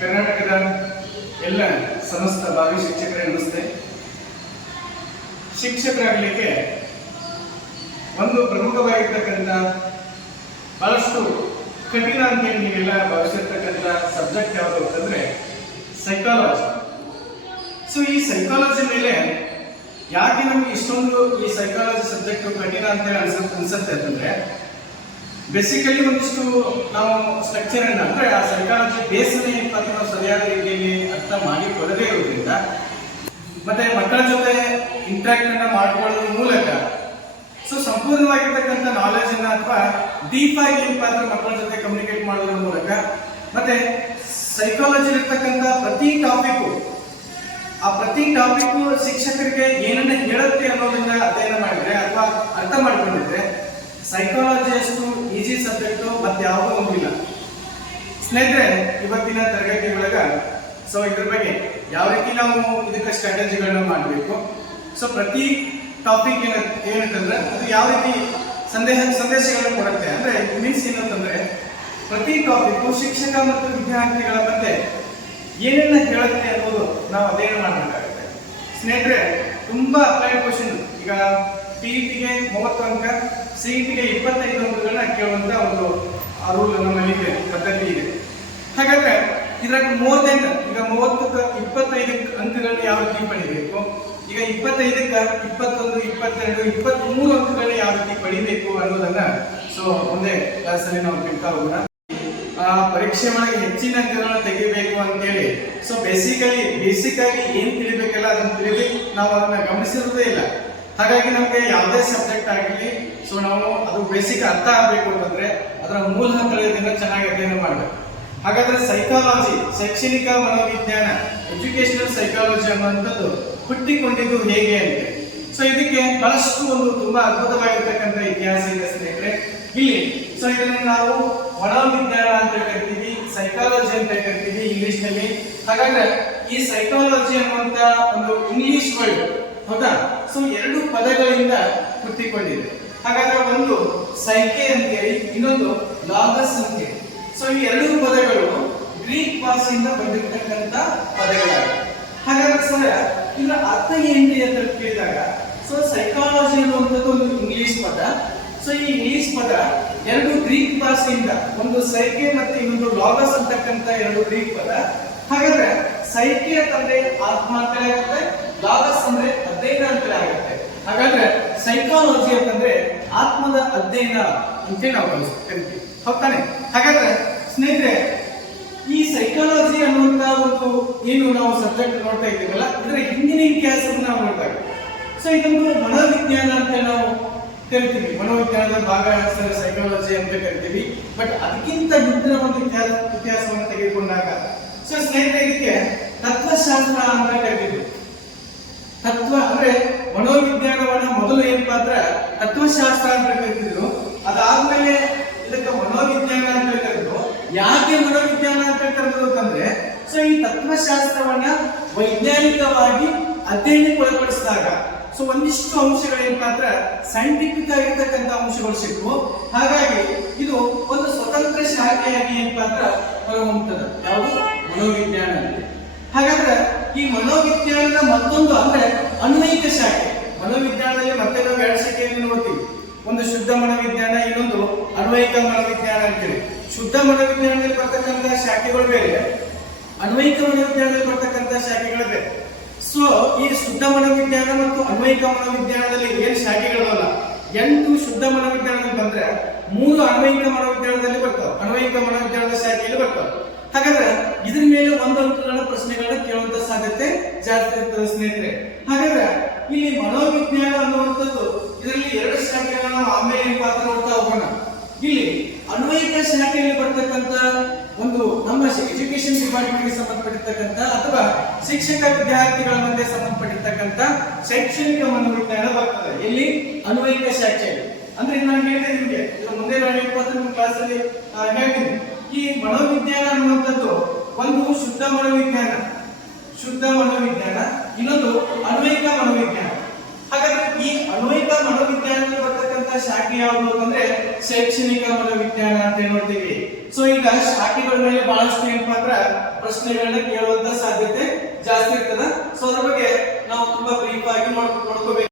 ಕರ್ನಾಟಕದ ಎಲ್ಲ ಸಮಸ್ತ ಭಾವಿ ಶಿಕ್ಷಕರೇ ನಮಸ್ತೆ. ಶಿಕ್ಷಕರಾಗಲಿಕ್ಕೆ ಒಂದು ಪ್ರಮುಖವಾಗಿರ್ತಕ್ಕಂಥ ಬಹಳಷ್ಟು ಕಠಿಣ ಅಂತೇಳಿ ನೀವೆಲ್ಲ ಭಾವಿಸಿರ್ತಕ್ಕಂಥ ಸಬ್ಜೆಕ್ಟ್ ಯಾವುದು ಅಂತಂದ್ರೆ ಸೈಕಾಲಜಿ ಸೊ ಈ ಸೈಕಾಲಜಿ ಮೇಲೆ ಯಾಕೆ ನಮ್ಗೆ ಇಷ್ಟೊಂದು ಈ ಸೈಕಾಲಜಿ ಸಬ್ಜೆಕ್ಟ್ ಕಠಿಣ ಅಂತ ಅನ್ಸ ಅನ್ಸುತ್ತೆ ಅಂತಂದ್ರೆ ಬೇಸಿಕಲಿ ಒಂದಿಷ್ಟು ನಾವು ಸ್ಟ್ರಕ್ಚರ್ ಅನ್ನ ಅಂದ್ರೆ ಆ ಸೈಕಾಲಜಿ ಬೇಸನೆ ಏನಪ್ಪ ನಾವು ಸರಿಯಾದ ರೀತಿಯಲ್ಲಿ ಅರ್ಥ ಮಾಡಿಕೊಳ್ಳದೇ ಇರೋದ್ರಿಂದ ಮತ್ತೆ ಮಕ್ಕಳ ಜೊತೆ ಇಂಟ್ರಾಕ್ಟ್ ಅನ್ನ ಮಾಡ್ಕೊಳ್ಳೋದ್ರ ಮೂಲಕ ಸೊ ಸಂಪೂರ್ಣವಾಗಿರ್ತಕ್ಕಂಥ ನಾಲೆಜ್ ಅನ್ನ ಅಥವಾ ಡೀಪ್ ಆಗಿ ಏನಪ್ಪ ಮಕ್ಕಳ ಜೊತೆ ಕಮ್ಯುನಿಕೇಟ್ ಮಾಡೋದ್ರ ಮೂಲಕ ಮತ್ತೆ ಸೈಕಾಲಜಿ ಇರ್ತಕ್ಕಂಥ ಪ್ರತಿ ಟಾಪಿಕ್ ಆ ಪ್ರತಿ ಟಾಪಿಕ್ ಶಿಕ್ಷಕರಿಗೆ ಏನನ್ನ ಹೇಳುತ್ತೆ ಅನ್ನೋದನ್ನ ಅಧ್ಯಯನ ಮಾಡಿದ್ರೆ ಅಥವಾ ಅರ್ಥ ಮಾಡ್ಕೊಂಡಿದ್ರೆ ಸೈಕಾಲಜಿ ಅಷ್ಟು ಈಸಿ ಸಬ್ಜೆಕ್ಟು ಮತ್ತೆ ಯಾವುದೋ ಹೋಗಿಲ್ಲ ಸ್ನೇಹಿತರೆ, ಇವತ್ತಿನ ತರಗತಿ ಒಳಗ ಸೊ ಇದ್ರ ಬಗ್ಗೆ ಯಾವ ರೀತಿ ನಾವು ಇದಕ್ಕೆ ಸ್ಟ್ರಾಟಜಿಗಳನ್ನ ಮಾಡಬೇಕು? ಸೊ ಪ್ರತಿ ಟಾಪಿಕ್ ಏನ, ಏನಂತಂದ್ರೆ ಅದು ಯಾವ ರೀತಿ ಸಂದೇಶ ಸಂದೇಶಗಳನ್ನು ಕೊಡುತ್ತೆ ಅಂದ್ರೆ ಮೀನ್ಸ್ ಏನಂತಂದ್ರೆ ಪ್ರತಿ ಟಾಪಿಕ್ ಶಿಕ್ಷಕ ಮತ್ತು ವಿದ್ಯಾರ್ಥಿಗಳ ಮತ್ತೆ ಏನೆಲ್ಲ ಹೇಳುತ್ತೆ ಅನ್ನೋದು ನಾವು ಅಧ್ಯಯನ ಮಾಡಬೇಕಾಗುತ್ತೆ. ಸ್ನೇಹಿತರೆ, ತುಂಬಾ ಅಪ್ಲೈಡ್ ಕ್ವಶನ್ ಈಗ ಟಿ ಟಿಗೆ ಮೂವತ್ತು ಅಂಕ ಸಿ ಟಿಗೆ ಇಪ್ಪತ್ತೈದು ಅಂಕಗಳನ್ನ ಕೇಳುವಂತ ಒಂದು ರೂಲ್ ನಮ್ಮಲ್ಲಿ ಇದೆ ಪದ್ಧತಿ ಇದೆ. ಹಾಗಾದ್ರೆ ಇದ್ರಾಗ ಮೋರ್ ದೆನ್ ಈಗ ಮೂವತ್ತಕ್ಕೆ ಇಪ್ಪತ್ತೈದು ಅಂಕಗಳನ್ನ ಯಾವ ರೀತಿ ಪಡಿಬೇಕು ಈಗ ಇಪ್ಪತ್ತೈದಕ್ಕೆ ಇಪ್ಪತ್ತೊಂದು, ಇಪ್ಪತ್ತೆರಡು ಇಪ್ಪತ್ಮೂರು ಅಂಕಗಳನ್ನ ಯಾವ ರೀತಿ ಪಡಿಬೇಕು ಅನ್ನೋದನ್ನ ಸೊ ಒಂದೇ ಕ್ಲಾಸಲ್ಲಿ ನಾವು ಕೇಳ್ತಾ ಹೋಗೋಣ. ಪರೀಕ್ಷೆ ಒಳಗೆ ಹೆಚ್ಚಿನ ಅಂಕಗಳನ್ನು ತೆಗಿಬೇಕು ಅಂತೇಳಿ. ಸೊ ಬೇಸಿಕಲಿ ಬೇಸಿಕ್ ಆಗಿ ಏನ್ ತಿಳಿಬೇಕಲ್ಲ ಅದನ್ನ ತಿಳಿದು ನಾವು ಅದನ್ನ ಗಮನಿಸಿರೋದೇ ಇಲ್ಲ. ಹಾಗಾಗಿ ನಮಗೆ ಯಾವುದೇ ಸಬ್ಜೆಕ್ಟ್ ಆಗಲಿ ಸೊ ನಾವು ಅದು ಬೇಸಿಕ್ ಅರ್ಥ ಆಗಬೇಕು ಅಂತಂದ್ರೆ ಅದರ ಮೂಲ ಹಂತಗಳಿಂದ ಚೆನ್ನಾಗಿ ಅಧ್ಯಯನ ಮಾಡಬೇಕು. ಹಾಗಾದ್ರೆ ಸೈಕಾಲಜಿ ಶೈಕ್ಷಣಿಕ ಮನೋವಿಜ್ಞಾನ ಎಜುಕೇಶನಲ್ ಸೈಕಾಲಜಿ ಅನ್ನುವಂಥದ್ದು ಹುಟ್ಟಿಕೊಂಡಿದ್ದು ಹೇಗೆ ಅಂತ. ಸೊ ಇದಕ್ಕೆ ಬಹಳಷ್ಟು ಒಂದು ತುಂಬಾ ಅದ್ಭುತವಾಗಿರ್ತಕ್ಕಂಥ ಇತಿಹಾಸ ಇದೆ ಸ್ನೇಹಿತರೆ. ಇಲ್ಲಿ ಸೊ ಇದನ್ನು ನಾವು ಮನೋವಿಜ್ಞಾನ ಅಂತ ಕರಿತೀವಿ ಸೈಕಾಲಜಿ ಅಂತ ಕರಿತೀವಿ ಇಂಗ್ಲಿಷ್ನಲ್ಲಿ ಹಾಗಾದ್ರೆ ಈ ಸೈಕಾಲಜಿ ಅನ್ನುವಂಥ ಒಂದು ಇಂಗ್ಲಿಷ್ ವರ್ಡ್ ಹೌದಾ? ಸೊ ಎರಡು ಪದಗಳಿಂದ ಹುಟ್ಟಿಕೊಂಡಿದೆ. ಹಾಗಾದ್ರೆ ಒಂದು ಸೈಕೆ ಅಂತೇಳಿ ಇನ್ನೊಂದು ಲಾಗಸ್ ಅಂತೇಳಿ ಸೊ ಈ ಎರಡು ಪದಗಳು ಗ್ರೀಕ್ ಭಾಷೆಯಿಂದ ಬಂದಿರತಕ್ಕಂತ ಪದಗಳಾಗಿವೆ. ಹಾಗಾದ್ರೆ ಸರ್, ಇದರ ಅರ್ಥ ಏನ್ರಿ ಅಂತ ಕೇಳಿದಾಗ ಸೊ ಸೈಕಾಲಜಿ ಅನ್ನುವಂಥದ್ದು ಒಂದು ಇಂಗ್ಲಿಷ್ ಪದ. ಸೊ ಈ ಇಂಗ್ಲಿಷ್ ಪದ ಎರಡು ಗ್ರೀಕ್ ಭಾಷೆಯಿಂದ, ಒಂದು ಸೈಕೆ ಮತ್ತೆ ಇನ್ನೊಂದು ಲಾಗಸ್ ಅಂತಕ್ಕಂತ ಎರಡು ಗ್ರೀಕ್ ಪದ. ಹಾಗಾದ್ರೆ ಸೈಕೆ ಅಂತಂದ್ರೆ ಆತ್ಮ ಅಂತಲೇ ಆಗುತ್ತೆ ಲಾಗಸ್ ಅಂದ್ರೆ ಅಧ್ಯಯನ ಅಂತಲೇ ಆಗುತ್ತೆ. ಹಾಗಾದ್ರೆ ಸೈಕಾಲಜಿ ಅಂತಂದ್ರೆ ಆತ್ಮದ ಅಧ್ಯಯನ ಅಂತ ನಾವು ಕರಿತೀವಿ ಹೌದಾನೆ ಹಾಗಾದ್ರೆ ಸ್ನೇಹಿತರೆ, ಈ ಸೈಕಾಲಜಿ ಅನ್ನುವಂತ ಒಂದು ಏನು ನಾವು ಸಬ್ಜೆಕ್ಟ್ ನೋಡ್ತಾ ಇದ್ದೀವಲ್ಲ ಇದರ ಹಿಂದಿನ ಇತಿಹಾಸವನ್ನು ನಾವು ನೋಡಿದಾಗ ಸೊ ಇದೊಂದು ಮನೋವಿಜ್ಞಾನ ಅಂತ ನಾವು ಕರಿತೀವಿ. ಮನೋವಿಜ್ಞಾನದ ಭಾಗ ಸೈಕಾಲಜಿ ಅಂತ ಕರಿತೀವಿ. ಬಟ್ ಅದಕ್ಕಿಂತ ಹಿಂದಿನ ಒಂದು ಇತಿಹಾಸ, ಇತಿಹಾಸವನ್ನು ತೆಗೆದುಕೊಂಡಾಗ ಸೊ ಸ್ನೇಹಿತರೆ, ಇದಕ್ಕೆ ತತ್ವಶಾಸ್ತ್ರ ಅಂತ ಕರಿತೀವಿ. ತತ್ವ ಅಂದ್ರೆ ಮನೋವಿಜ್ಞಾನವನ್ನ ಮೊದಲು ಏನಪ್ಪಾ ಅಂದ್ರೆ ತತ್ವಶಾಸ್ತ್ರ ಅಂತ ಕರಿತಿದ್ರು ಅದಾದ್ಮೇಲೆ ಇದಕ್ಕೆ ಮನೋವಿಜ್ಞಾನ ಅಂತ ಕರೆದ್ರು ಯಾಕೆ ಮನೋವಿಜ್ಞಾನ ಅಂತ ಕರೆದ್ರು ಅಂತಂದ್ರೆ, ಸೊ ಈ ತತ್ವಶಾಸ್ತ್ರವನ್ನ ವೈಜ್ಞಾನಿಕವಾಗಿ ಅಧ್ಯಯನಕ್ಕೆ ಒಳಪಡಿಸಿದಾಗ ಸೊ ಒಂದಿಷ್ಟು ಅಂಶಗಳು ಏನಪ್ಪಾ ಅಂದ್ರೆ ಸೈಂಟಿಫಿಕ್ ಆಗಿರ್ತಕ್ಕಂಥ ಅಂಶಗಳು ಸಿಕ್ಕು. ಹಾಗಾಗಿ ಇದು ಒಂದು ಸ್ವತಂತ್ರ ಶಾಖೆಯಾಗಿ ಏನ್ ಅಂದ್ರೆ ಹೊರಹೊಮ್ಮುತ್ತದೆ? ಯಾವುದು? ಮನೋವಿಜ್ಞಾನ ಹಾಗಾದ್ರೆ ಈ ಮನೋವಿಜ್ಞಾನದ ಮತ್ತೊಂದು ಅಂದ್ರೆ ಅನ್ವಯಿಕ ಶಾಖೆ. ಮನೋವಿಜ್ಞಾನದಲ್ಲಿ ಮತ್ತೆ ನಾವು ಎರಡು ಶಾಖೆಯನ್ನು ನೋಡ್ತೀವಿ. ಒಂದು ಶುದ್ಧ ಮನೋವಿಜ್ಞಾನ, ಇನ್ನೊಂದು ಅನ್ವಯಿಕ ಮನೋವಿಜ್ಞಾನ ಅಂತೇಳಿ. ಶುದ್ಧ ಮನೋವಿಜ್ಞಾನದಲ್ಲಿ ಬರ್ತಕ್ಕಂಥ ಶಾಖೆಗಳು ಬೇರೆ. ಅನ್ವಯಿಕ ಮನೋವಿಜ್ಞಾನದಲ್ಲಿ ಬರ್ತಕ್ಕಂಥ ಶಾಖೆಗಳು ಬೇರೆ. ಸೊ ಈ ಶುದ್ಧ ಮನೋವಿಜ್ಞಾನ ಮತ್ತು ಅನ್ವಯಿಕ ಮನೋವಿಜ್ಞಾನದಲ್ಲಿ ಏನ್ ಶಾಖೆಗಳಲ್ಲ ಎಂಟು ಶುದ್ಧ ಮನೋವಿಜ್ಞಾನದಲ್ಲಿ ಬಂದ್ರೆ ಮೂರು ಅನ್ವಯಿಕ ಮನೋವಿಜ್ಞಾನದಲ್ಲಿ ಬರ್ತವೆ. ಅನ್ವಯಿಕ ಮನೋವಿಜ್ಞಾನದ ಶಾಖೆಯಲ್ಲಿ ಬರ್ತವೆ. ಹಾಗಾದ್ರೆ ಇದ್ರ ಮೇಲೆ ಒಂದು ಅಂಕಗಳ ಪ್ರಶ್ನೆಗಳನ್ನ ಕೇಳುವಂತ ಸಾಧ್ಯತೆ ಜಾಸ್ತಿ ಸ್ನೇಹಿತರೆ. ಅನ್ನುವಂಥದ್ದು. ಇದರಲ್ಲಿ ಎರಡು ಶಾಖೆಗಳನ್ನ ನಾವು ಆಮೇಲೆ ಪಾತ್ರ ನೋಡ್ತಾ ಹೋಗೋಣ. ಇಲ್ಲಿ ಅನ್ವಯಿಕ ಶಾಖೆಯಲ್ಲಿ ಬರ್ತಕ್ಕಂತ ಒಂದು ನಮ್ಮ ಎಜುಕೇಶನ್ ಡಿಪಾರ್ಟ್ಮೆಂಟ್ಗೆ ಸಂಬಂಧಪಟ್ಟಿರ್ತಕ್ಕಂಥ ಅಥವಾ ಶಿಕ್ಷಕ ವಿದ್ಯಾರ್ಥಿಗಳ ಮಧ್ಯೆ ಸಂಬಂಧಪಟ್ಟಿರ್ತಕ್ಕಂಥ ಶೈಕ್ಷಣಿಕ ಮನೋವಿಜ್ಞಾನ ಬರ್ತದೆ. ಇಲ್ಲಿ ಅನ್ವಯಿಕ ಶಾಖೆ. ಅಂದ್ರೆ ನಾನು ಹೇಳಿದೆ ನಿಮಗೆ ಮುಂದೆ ನಾನು ಹೇಳ್ಕೊತ ನಿಮ್ಮ ಕ್ಲಾಸಲ್ಲಿ ಹೇಳ್ತೀನಿ. ಈ ಮನೋವಿಜ್ಞಾನ ಅನ್ನುವಂಥದ್ದು ಒಂದು ಶುದ್ಧ ಮನೋವಿಜ್ಞಾನ. ಶುದ್ಧ ಮನೋವಿಜ್ಞಾನ. ಇನ್ನೊಂದು ಅನ್ವಯಿಕ ಮನೋವಿಜ್ಞಾನ. ಅನ್ವಯಿತ ಮನೋವಿಜ್ಞಾನದಲ್ಲಿ ಬರ್ತಕ್ಕಂತ ಶಾಖೆ ಯಾವುದು ಅಂತಂದ್ರೆ ಶೈಕ್ಷಣಿಕ ಮನೋವಿಜ್ಞಾನ ಅಂತ ಹೇಳ್ತೀವಿ ನೋಡ್ತೀವಿ. ಸೊ ಈಗ ಶಾಖೆಗಳ ಮೇಲೆ ಬಹಳಷ್ಟು ಏನ್ ಮಾತ್ರ ಪ್ರಶ್ನೆಗಳನ್ನ ಕೇಳುವಂತ ಸಾಧ್ಯತೆ ಜಾಸ್ತಿ ಇರ್ತದ. ಸೊ ಅದ್ರ ಬಗ್ಗೆ ನಾವು ತುಂಬಾ ಬ್ರೀಫ್ ಆಗಿ ನೋಡ್ಕೋಬೇಕು.